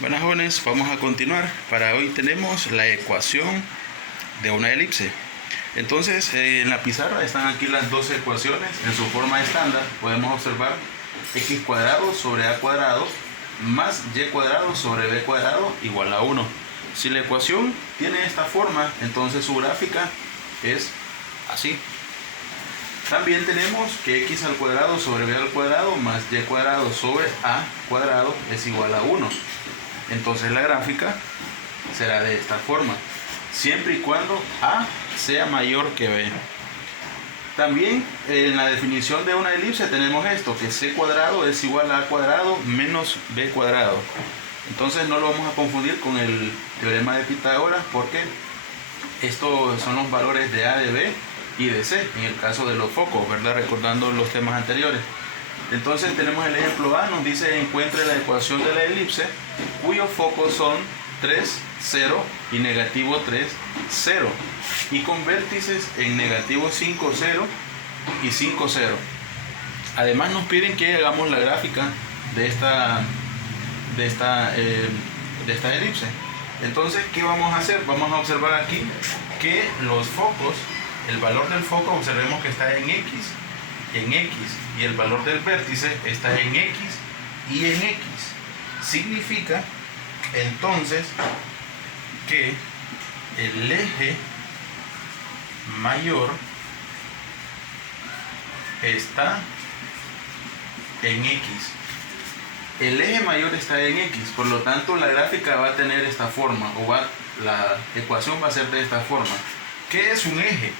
Buenas jóvenes, vamos a continuar. Para hoy tenemos la ecuación de una elipse. Entonces en la pizarra están aquí las dos ecuaciones en su forma estándar. Podemos observar x cuadrado sobre a cuadrado más y cuadrado sobre b cuadrado igual a 1. Si la ecuación tiene esta forma, entonces su gráfica es así. También tenemos que x al cuadrado sobre b al cuadrado más y cuadrado sobre a cuadrado es igual a 1. Entonces la gráfica será de esta forma, siempre y cuando a sea mayor que b. También en la definición de una elipse tenemos esto, que c cuadrado es igual a cuadrado menos b cuadrado. Entonces no lo vamos a confundir con el teorema de Pitágoras, porque estos son los valores de a, de b y de c, en el caso de los focos, ¿verdad? Recordando los temas anteriores. Entonces tenemos el ejemplo A, nos dice encuentre la ecuación de la elipse cuyos focos son 3, 0 y negativo 3, 0 y con vértices en negativo 5, 0 y 5, 0. Además nos piden que hagamos la gráfica de esta elipse. Entonces, ¿qué vamos a hacer? Vamos a observar aquí que los focos, el valor del foco, observemos que está en X, y el valor del vértice está en X y en X. Significa entonces que el eje mayor está en X. El eje mayor está en X, por lo tanto la gráfica va a tener esta forma, la ecuación va a ser de esta forma. ¿Qué es un eje?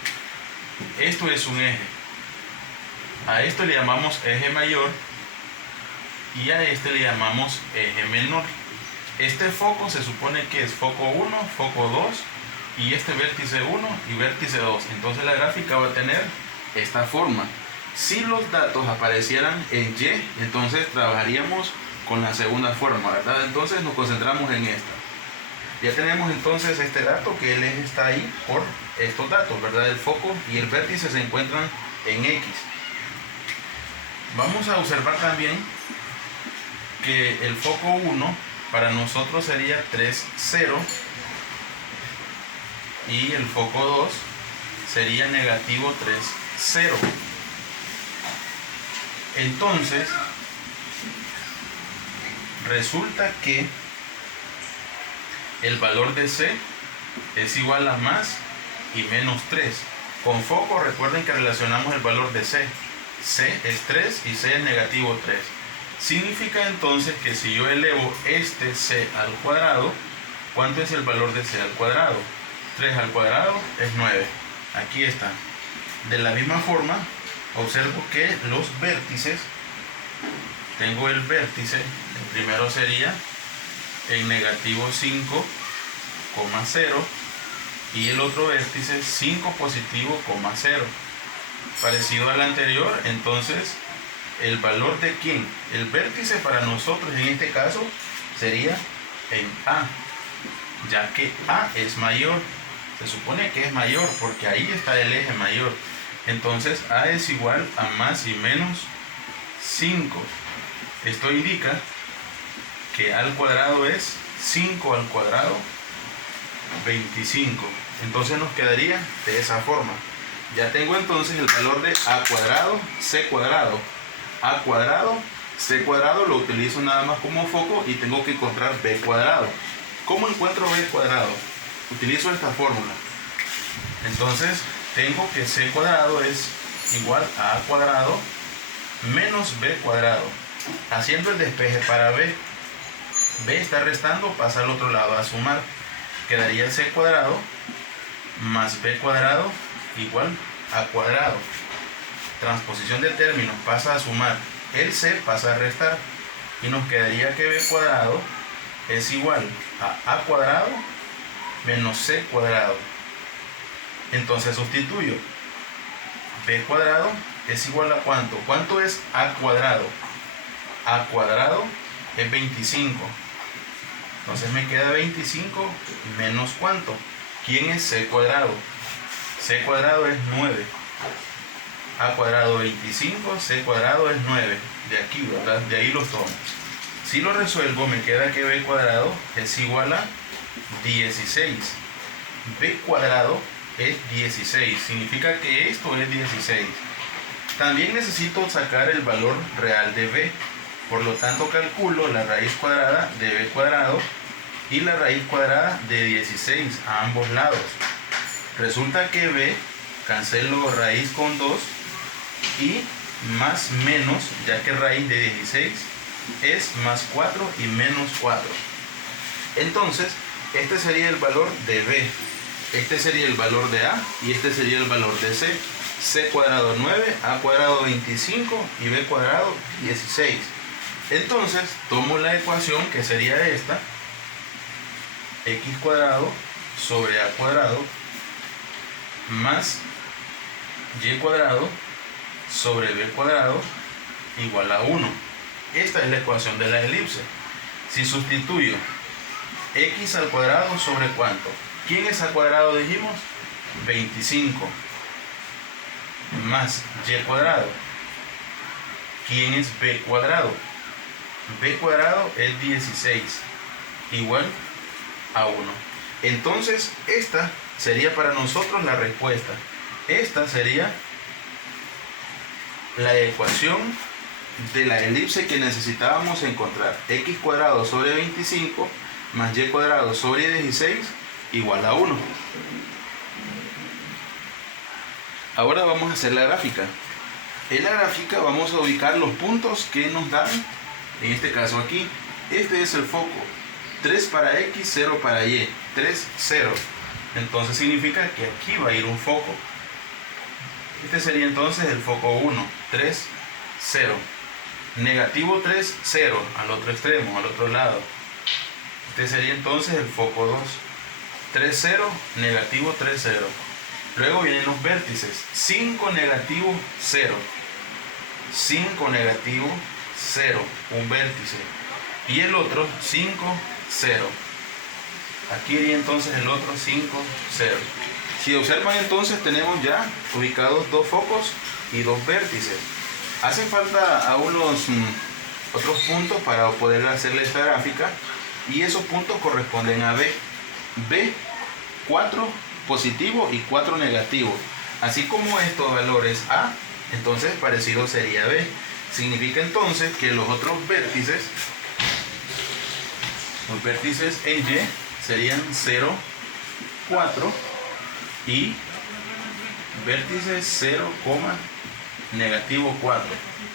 Esto es un eje. A esto le llamamos eje mayor y a este le llamamos eje menor. Este foco se supone que es foco 1, foco 2 y este vértice 1 y vértice 2. Entonces la gráfica va a tener esta forma. Si los datos aparecieran en Y, entonces trabajaríamos con la segunda forma, ¿verdad? Entonces nos concentramos en esta. Ya tenemos entonces este dato, que el eje está ahí por estos datos, ¿verdad? El foco y el vértice se encuentran en X. Vamos a observar también que el foco 1 para nosotros sería 3, 0 y el foco 2 sería negativo 3, 0. Entonces resulta que el valor de C es igual a más y menos 3. Con foco recuerden que relacionamos el valor de C. C es 3 y C es negativo 3. Significa entonces que si yo elevo este C al cuadrado, ¿cuánto es el valor de C al cuadrado? 3 al cuadrado es 9. Aquí está. De la misma forma, observo que los vértices, tengo el vértice, el primero sería en negativo 5, 0 y el otro vértice 5 positivo, 0. Parecido al anterior, entonces el valor de ¿quién? El vértice para nosotros en este caso sería en A, ya que A es mayor. Se supone que es mayor porque ahí está el eje mayor. Entonces A es igual a más y menos 5. Esto indica que A al cuadrado es 5 al cuadrado, 25. Entonces nos quedaría de esa forma. Ya tengo entonces el valor de a cuadrado, c cuadrado. A cuadrado, c cuadrado lo utilizo nada más como foco y tengo que encontrar b cuadrado. ¿Cómo encuentro b cuadrado? Utilizo esta fórmula. Entonces tengo que c cuadrado es igual a cuadrado menos b cuadrado. Haciendo el despeje para b, b está restando, pasa al otro lado a sumar. Quedaría c cuadrado más b cuadrado igual a cuadrado. Transposición de términos, pasa a sumar. El c pasa a restar y nos quedaría que b cuadrado es igual a cuadrado menos c cuadrado. Entonces sustituyo. B cuadrado es igual a ¿cuánto? ¿Cuánto es a cuadrado? A cuadrado es 25. Entonces me queda 25 menos ¿cuánto? ¿Quién es c cuadrado? C cuadrado es 9. A cuadrado 25, c cuadrado es 9. De aquí, ¿verdad? De ahí los tomo. Si lo resuelvo, me queda que b cuadrado es igual a 16. B cuadrado es 16. Significa que esto es 16. También necesito sacar el valor real de b. Por lo tanto, calculo la raíz cuadrada de b cuadrado y la raíz cuadrada de 16 a ambos lados. Resulta que b, cancelo raíz con 2 y más menos, ya que raíz de 16 es más 4 y menos 4. Entonces, este sería el valor de b, este sería el valor de a y este sería el valor de c. C cuadrado 9, a cuadrado 25 y b cuadrado 16. Entonces, tomo la ecuación que sería esta, x cuadrado sobre a cuadrado más y cuadrado sobre b cuadrado igual a 1. Esta es la ecuación de la elipse. Si sustituyo x al cuadrado sobre ¿cuánto? ¿Quién es a cuadrado? Dijimos 25 más y cuadrado. ¿Quién es b cuadrado? B cuadrado es 16 igual a 1. Entonces esta sería para nosotros la respuesta. Esta sería la ecuación de la elipse que necesitábamos encontrar. X cuadrado sobre 25 más y cuadrado sobre 16 igual a 1. Ahora vamos a hacer la gráfica. En la gráfica vamos a ubicar los puntos que nos dan. En este caso aquí, este es el foco. 3 para X, 0 para Y. 3, 0. Entonces significa que aquí va a ir un foco. Este sería entonces el foco 1. 3, 0. Negativo 3, 0. Al otro extremo, al otro lado. Este sería entonces el foco 2. 3, 0. Negativo 3, 0. Luego vienen los vértices. 5, negativo 0. 5, negativo 0, un vértice, y el otro 5, 0. Aquí iría entonces el otro 5, 0. Si observan, entonces tenemos ya ubicados dos focos y dos vértices. Hacen falta aún los otros puntos para poder hacerle esta gráfica, y esos puntos corresponden a B. B, 4 positivo y 4 negativo. Así como estos valores A, entonces parecido sería B. Significa entonces que los otros vértices, los vértices en Y serían 0, 4 y vértices 0, negativo 4.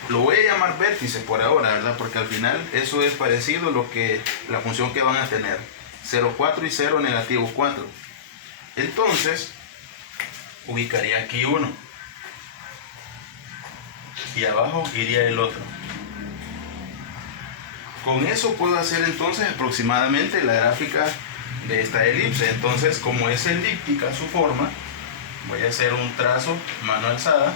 Lo voy a llamar vértice por ahora, ¿verdad? Porque al final eso es parecido a la función que van a tener. 0, 4 y 0, negativo 4. Entonces, ubicaría aquí uno. Y abajo iría el otro. Con eso puedo hacer entonces aproximadamente la gráfica de esta elipse. Entonces, como es elíptica su forma, voy a hacer un trazo mano alzada.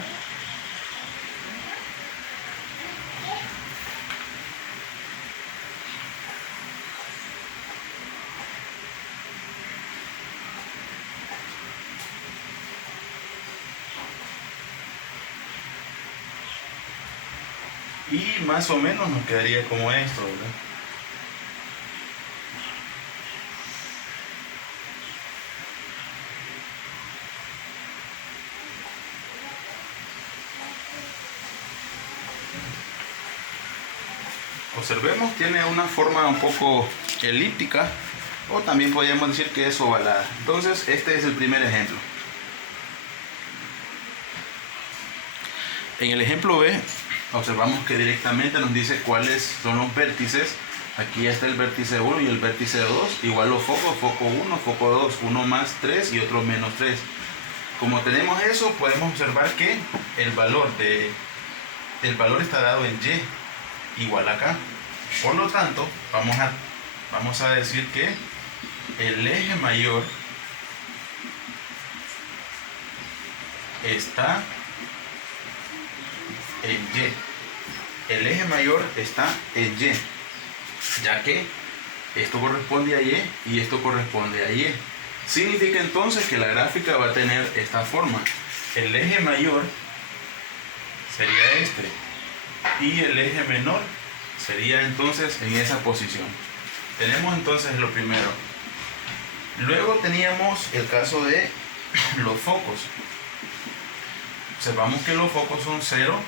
Y más o menos nos quedaría como esto, ¿verdad? Observemos, tiene una forma un poco elíptica, o también podríamos decir que es ovalada. Entonces, este es el primer ejemplo. En el ejemplo B, observamos que directamente nos dice cuáles son los vértices. Aquí ya está el vértice 1 y el vértice 2. Igual los focos, foco 1, foco 2, uno más 3 y otro menos 3. Como tenemos eso, podemos observar que el valor está dado en Y, igual acá. Por lo tanto, vamos a decir que el eje mayor está en Y. El eje mayor está en Y, ya que esto corresponde a Y y esto corresponde a Y. Significa entonces que la gráfica va a tener esta forma. El eje mayor sería este y el eje menor Sería entonces en esa posición. Tenemos entonces lo primero. Luego teníamos el caso de los focos. Observamos que los focos son 0,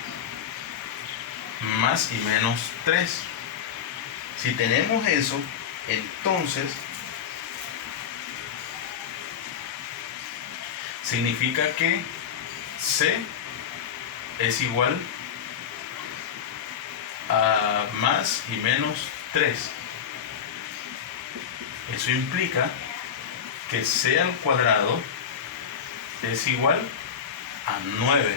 más y menos 3. Si tenemos eso, entonces significa que C es igual a más y menos 3. Eso implica que C al cuadrado es igual a 9.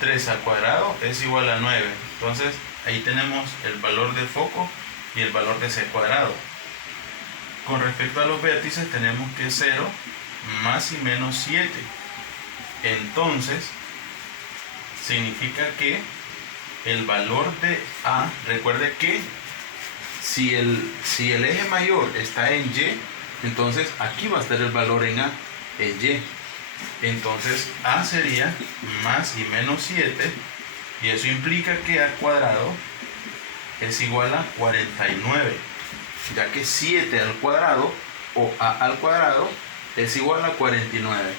3 al cuadrado es igual a 9. Entonces ahí tenemos el valor de foco y el valor de C cuadrado. Con respecto a los vértices tenemos que 0 más y menos 7. Entonces significa que el valor de A, recuerde que si el eje mayor está en Y, entonces aquí va a estar el valor en A, en Y. Entonces A sería más y menos 7, y eso implica que A cuadrado es igual a 49, ya que 7 al cuadrado o A al cuadrado es igual a 49.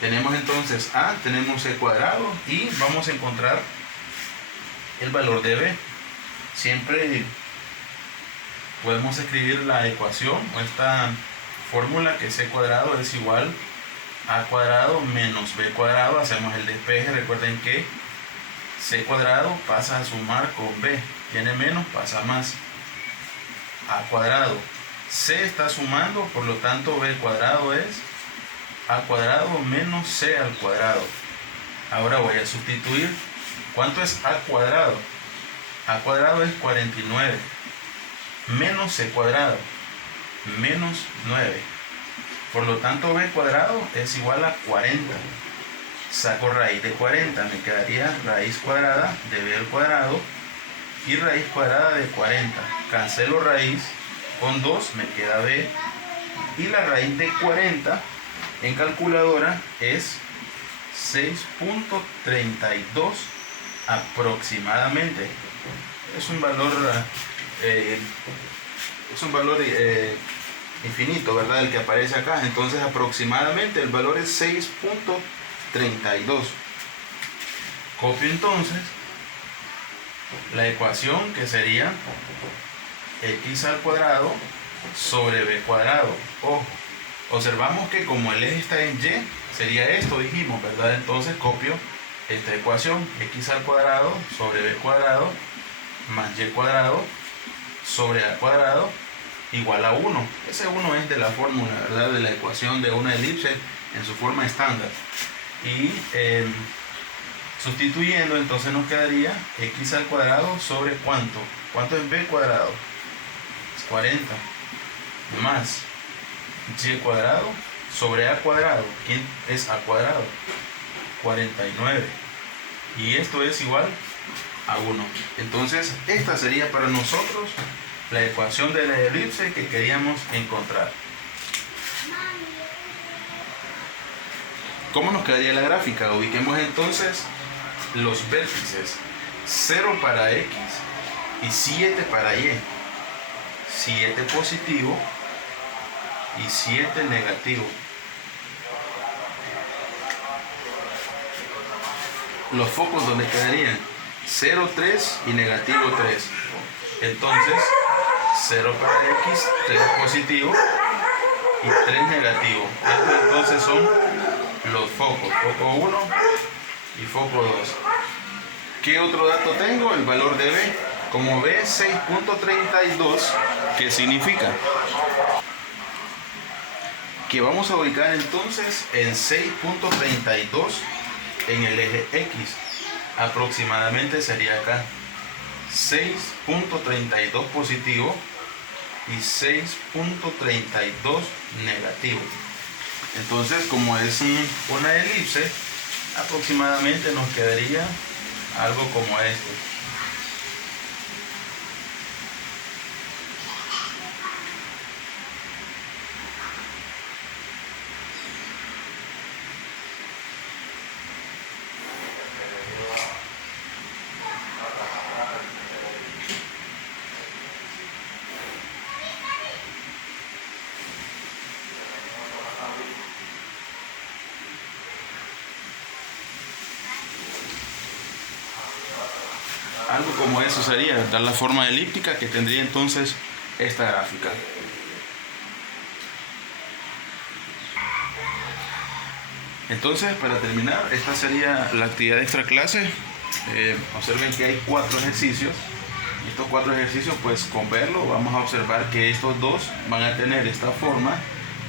Tenemos entonces A, tenemos C cuadrado y vamos a encontrar el valor de B. Siempre podemos escribir la ecuación o esta fórmula que C cuadrado es igual a cuadrado menos B cuadrado. Hacemos el despeje. Recuerden que C cuadrado pasa a sumar con B, tiene menos, pasa a más. A cuadrado, C está sumando, por lo tanto B cuadrado es A cuadrado menos C al cuadrado. Ahora voy a sustituir. ¿Cuánto es A cuadrado? A cuadrado es 49 menos C cuadrado, menos 9. Por lo tanto B cuadrado es igual a 40. Saco raíz de 40, me quedaría raíz cuadrada de B al cuadrado y raíz cuadrada de 40. Cancelo raíz con 2, me queda B, y la raíz de 40 en calculadora es 6.32 aproximadamente. Es un valor infinito, ¿verdad? El que aparece acá. Entonces aproximadamente el valor es 6.32. Copio entonces la ecuación, que sería x al cuadrado sobre b cuadrado. Ojo, observamos que como el eje está en y, sería esto, dijimos, ¿verdad? Entonces copio esta ecuación, x al cuadrado sobre b cuadrado más y cuadrado sobre a cuadrado igual a 1. Ese 1 es de la fórmula, ¿verdad? De la ecuación de una elipse en su forma estándar. Y sustituyendo, entonces nos quedaría x al cuadrado sobre ¿cuánto? ¿Cuánto es b cuadrado? Es 40 más y cuadrado sobre a cuadrado. ¿Quién es a cuadrado? 49. Y esto es igual a 1. Entonces esta sería para nosotros la ecuación de la elipse que queríamos encontrar. ¿Cómo nos quedaría la gráfica? Ubiquemos entonces los vértices: 0 para x y 7 para y. 7 positivo y 7 negativo. Los focos, ¿dónde quedarían? 0, 3 y negativo 3. Entonces 0 para x, 3 positivo y 3 negativo. Estos entonces son los focos, foco 1 y foco 2. ¿Qué otro dato tengo? El valor de B. Como B es 6.32, ¿qué significa? Que vamos a ubicar entonces en 6.32 en el eje X. Aproximadamente sería acá 6.32 positivo y 6.32 negativo. Entonces, como es una elipse, aproximadamente nos quedaría algo como esto. algo como eso sería, dar la forma elíptica que tendría entonces esta gráfica. Entonces, para terminar, esta sería la actividad extra clase. Observen que hay 4 ejercicios. Estos 4 ejercicios, pues con verlo vamos a observar que estos dos van a tener esta forma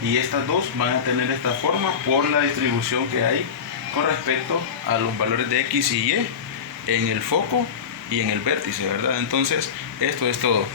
y estas dos van a tener esta forma por la distribución que hay con respecto a los valores de X y Y en el foco y en el vértice, ¿verdad? Entonces, esto es todo.